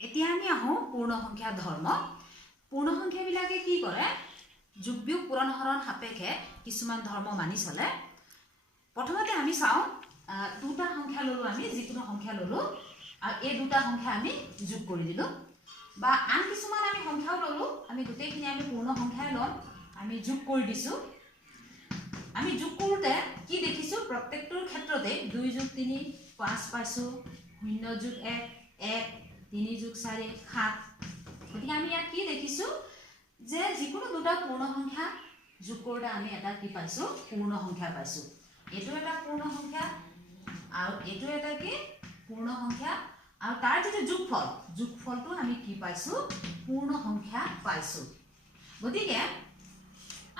এতিয়া আমি আহো পূৰ্ণ সংখ্যা ধৰ্ম। পূৰ্ণ সংখ্যাবিলাকে কি কৰে, যোগ বিয়োগ পূৰণ হৰণ সাপেক্ষে কিছুমান ধৰ্ম মানি চলে। প্ৰথমতে আমি চাওঁ, দুটা সংখ্যা ললো, আমি যিকোনো সংখ্যা ললো আৰু এই দুটা সংখ্যা আমি যোগ কৰি দিলো, বা আন কিছুমান আমি সংখ্যাও ললো, আমি গোটেইখিনি আমি পূৰ্ণ সংখ্যাই ল'ম, আমি যোগ কৰি দিছো। আমি যোগ কৰোঁতে কি দেখিছো, প্ৰত্যেকটোৰ ক্ষেত্ৰতে 2 যোগ 3 5 পাইছো, 0 যোগ 1 1, 3 যোগ 4 7। গতিকে আমি ইয়াত কি দেখিছো যে যিকোনো দুটা পূৰ্ণ সংখ্যা যোগ কৰোঁতে আমি এটা কি পাইছো, পূৰ্ণ সংখ্যা পাইছো। এইটো এটা পূৰ্ণ সংখ্যা আৰু এইটো এটা কি পূৰ্ণ সংখ্যা, আৰু তাৰ যিটো যোগফলটো আমি কি পাইছো, পূৰ্ণ সংখ্যা পাইছো। গতিকে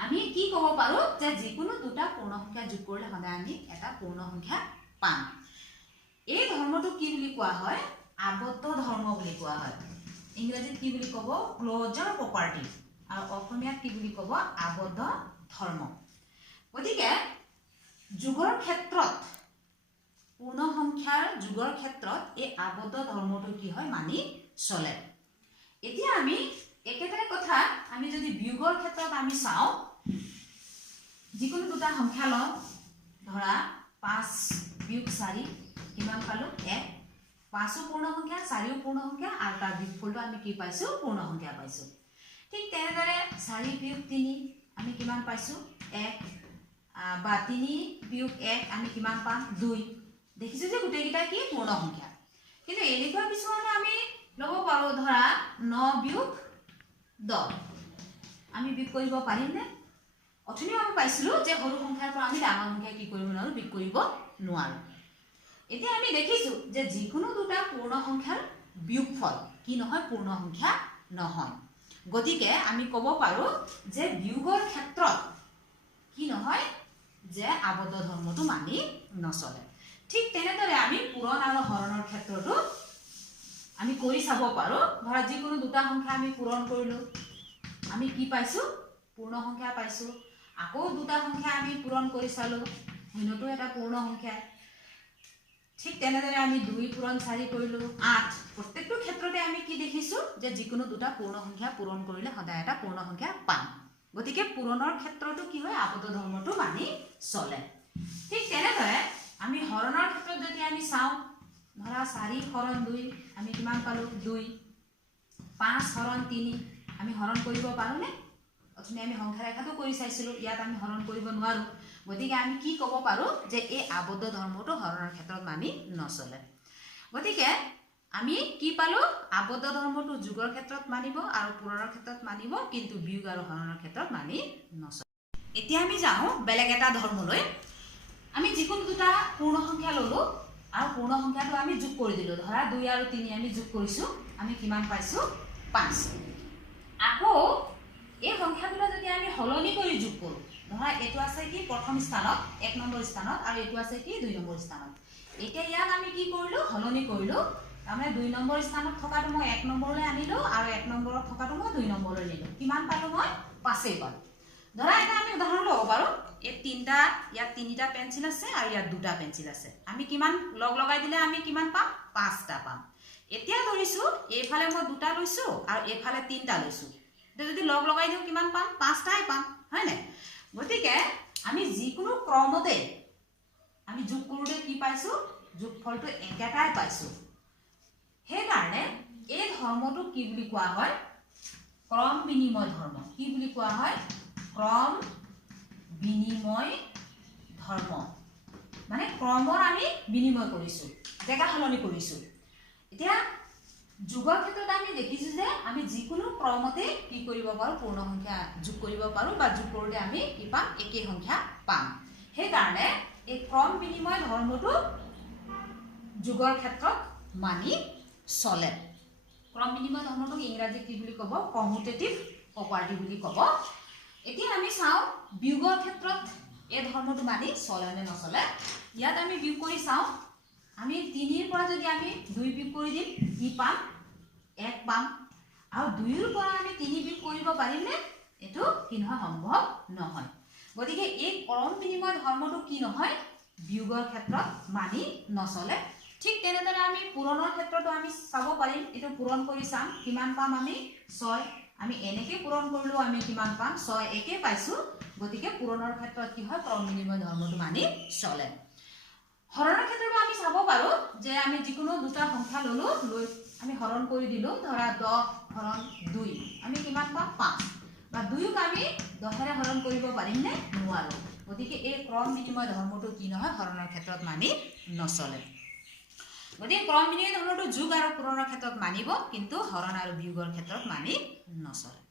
আমি কি ক'ব পাৰো যে যিকোনো দুটা পূৰ্ণ সংখ্যা যোগ কৰিলে সদায় আমি এটা পূৰ্ণ সংখ্যা পাম। এই ধৰ্মটো কি বুলি কোৱা হয়, আবদ্ধ ধৰ্ম বুলি কোৱা হয়। ইংৰাজীত কি বুলি ক'ব, ক্লজাৰ প্ৰপাৰ্টি, আৰু অসমীয়াত কি বুলি ক'ব, আবদ্ধ ধৰ্ম। গতিকে যোগৰ ক্ষেত্ৰত, পূৰ্ণ সংখ্যাৰ যোগৰ ক্ষেত্ৰত এই আবদ্ধ ধৰ্মটো কি হয়, মানি চলে। এতিয়া আমি একেটাই কথা আমি যদি বিয়োগৰ ক্ষেত্ৰত আমি চাওঁ, যিকোনো দুটা সংখ্যা লওঁ, ধৰা 5 বিয়োগ 4 কিমান পালো, 1। 5ও পূৰ্ণ সংখ্যা, 4ও পূৰ্ণ সংখ্যা, আৰু তাৰ বিয়োগফলটো আমি কি পাইছো, পূৰ্ণ সংখ্যা পাইছো। ঠিক তেনেদৰে 4 বিয়োগ 3 আমি কিমান পাইছো, 1, বা 3 বিয়োগ 1 আমি কিমান পাম, 2। দেখিছো যে গোটেইকেইটা কি পূৰ্ণ সংখ্যা। কিন্তু এনেকুৱা কিছুমানে আমি ল'ব পাৰো, ধৰা 9 বিয়োগ 10 আমি বিয়োগ কৰিব পাৰিমনে? অথনিও আমি পাইছিলো যে সৰু সংখ্যাৰ পৰা আমি ডাঙৰ সংখ্যা কি কৰিব নোৱাৰো, বিয়োগ কৰিব নোৱাৰো। এতিয়া আমি দেখিছো যে যিকোনো দুটা পূৰ্ণ সংখ্যাৰ বিয়োগফল কি নহয়, পূৰ্ণ সংখ্যা নহয়। গতিকে আমি ক'ব পাৰো যে বিয়োগৰ ক্ষেত্ৰত কি নহয়, যে আবদ্ধ ধৰ্মটো মানি নচলে। ঠিক তেনেদৰে আমি পূৰণ আৰু হৰণৰ ক্ষেত্ৰতো আমি কৰি চাব পাৰো। ধৰা যিকোনো দুটা সংখ্যা আমি পূৰণ কৰিলো, আমি কি পাইছো, পূৰ্ণ সংখ্যা পাইছো। আকৌ দুটা সংখ্যা আমি পূৰণ কৰি চালো, শূন্যটো এটা পূৰ্ণ সংখ্যা। ঠিক তেনেদৰে আমি 2 পূৰণ 4 কৰিলো, 8। প্ৰত্যেকটো ক্ষেত্ৰতে আমি কি দেখিছো যে যিকোনো দুটা পূৰ্ণ সংখ্যা পূৰণ কৰিলে সদায় এটা পূৰ্ণ সংখ্যা পাম। গতিকে পূৰণৰ ক্ষেত্ৰতো কি হয়, আবদ্ধ ধৰ্মটো মানি চলে। ঠিক তেনেদৰে আমি হৰণৰ ক্ষেত্ৰত যদি আমি চাওঁ, ধৰা 4 হৰণ 2 আমি কিমান পালো, 2। 5 হৰণ 3 আমি হৰণ কৰিব পাৰোনে? অথনি আমি সংখ্যা ৰেখাটো কৰি চাইছিলো, ইয়াত আমি হৰণ কৰিব নোৱাৰো। গতিকে আমি কি ক'ব পাৰো যে এই আবদ্ধ ধৰ্মটো হৰণৰ ক্ষেত্ৰত মানি নচলে। গতিকে আমি কি পালো, আবদ্ধ ধৰ্মটো যোগৰ ক্ষেত্ৰত মানিব আৰু পূৰণৰ ক্ষেত্ৰত মানিব, কিন্তু বিয়োগ আৰু হৰণৰ ক্ষেত্ৰত মানি নচলে। এতিয়া আমি যাওঁ বেলেগ এটা ধৰ্মলৈ। আমি যিকোনো দুটা পূৰ্ণ সংখ্যা ললো আৰু পূৰ্ণ সংখ্যাটো আমি যোগ কৰি দিলো। ধৰা 2 আৰু 3 আমি যোগ কৰিছো, আমি কিমান পাইছো, 5। আকৌ এই সংখ্যা দুটা যদি আমি সলনি কৰি যোগ কৰো, ধৰা এইটো আছে কি প্ৰথম স্থানত, 1 নম্বৰ স্থানত, আৰু এইটো আছে কি 2 নম্বৰ স্থানত। এতিয়া ইয়াক আমি কি কৰিলো, সলনি কৰিলো। তাৰমানে 2 নম্বৰ স্থানত থকাটো মই 1 নম্বৰলৈ আনিলো, আৰু 1 নম্বৰত থকাটো মই 2 নম্বৰলৈ নিলো। কিমান পালো মই, 5 পালো। ধৰা এটা আমি উদাহৰণ ল'ব পাৰো, ইয়াত 3টা পেঞ্চিল আছে আৰু ইয়াত 2টা পেঞ্চিল আছে। আমি কিমান লগ লগাই দিলে আমি কিমান পাম, 5টা পাম। এতিয়া ধৰিছো এইফালে মই 2টা লৈছো আৰু এইফালে 3টা লৈছো। যদি লগ লগাই দিওঁ কিমান পাম, 5টাই পাম, হয় নাই? গতিকে আমি যিকোনো ক্ৰমতে আমি যোগ কৰোঁতে কি পাইছো, যোগফলটো একেটাই পাইছো। সেইকাৰণে এই ধৰ্মটো কি বুলি কোৱা হয়, ক্ৰম বিনিময় ধৰ্ম। কি বুলি কোৱা হয়, ক্ৰম বিনিময় ধৰ্ম। মানে ক্ৰমৰ আমি বিনিময় কৰিছো, জেগা সলনি কৰিছো। এতিয়া যোগৰ ক্ষেত্ৰত আমি দেখিছো যে আমি যিকোনো ক্ৰমতে কি কৰিব পাৰো, পূৰ্ণ সংখ্যা যোগ কৰিব পাৰো, বা যোগ কৰোঁতে আমি কি পাম, একেই সংখ্যা পাম। সেইকাৰণে এই ক্ৰম বিনিময় ধৰ্মটো যোগৰ ক্ষেত্ৰত মানি চলে। ক্ৰম বিনিময় ধৰ্মটোক ইংৰাজীত কি বুলি ক'ব, কমিউটেটিভ প্ৰপাৰ্টি বুলি ক'ব। এতিয়া আমি চাওঁ বিয়োগৰ ক্ষেত্ৰত এই ধৰ্মটো মানি চলে নে নচলে। ইয়াত আমি বিয়োগ কৰি চাওঁ, আমি 3ৰ পৰা যদি আমি 2 বিয়োগ কৰি দিম, কি পাম, 1 পাম। আৰু 2ৰ পৰা আমি 3 বিয়োগ কৰিব পাৰিমনে? এইটো কি নহয়, সম্ভৱ নহয়। গতিকে এই ক্ৰম বিনিময় ধৰ্মটো কি নহয়, বিয়োগৰ ক্ষেত্ৰত মানি নচলে। ঠিক তেনেদৰে আমি পূৰণৰ ক্ষেত্ৰতো আমি চাব পাৰিম এটো পূৰণ কৰি চাম কিমান পাম আমি 6 আমি এনেকৈ পূৰণ কৰিলেও আমি কিমান পাম 6 একে পাইছো গতিকে পূৰণৰ ক্ষেত্ৰত কি হয় ক্ৰম বিনিময় ধৰ্মটো মানি চলে হৰণৰ ক্ষেত্ৰতো আমি চাব পাৰো যে আমি যিকোনো দুটা সংখ্যা ললো লৈ আমি হৰণ কৰি দিলো ধৰা 10 হৰণ 2 আমি কিমান পাম 5 বা 2 ক আমি 10 ৰে হৰণ কৰিব পাৰিম নে নোৱাৰো গতিকে এই ক্ৰম বিনিময় ধৰ্মটো কি নহয় হৰণৰ ক্ষেত্ৰত মানি নচলে গতিকে ক্ৰম বিনিময় ধৰ্মটো যোগ আৰু পূৰণৰ ক্ষেত্ৰত মানিব কিন্তু হৰণ আৰু বিয়োগৰ ক্ষেত্ৰত মানি নচলে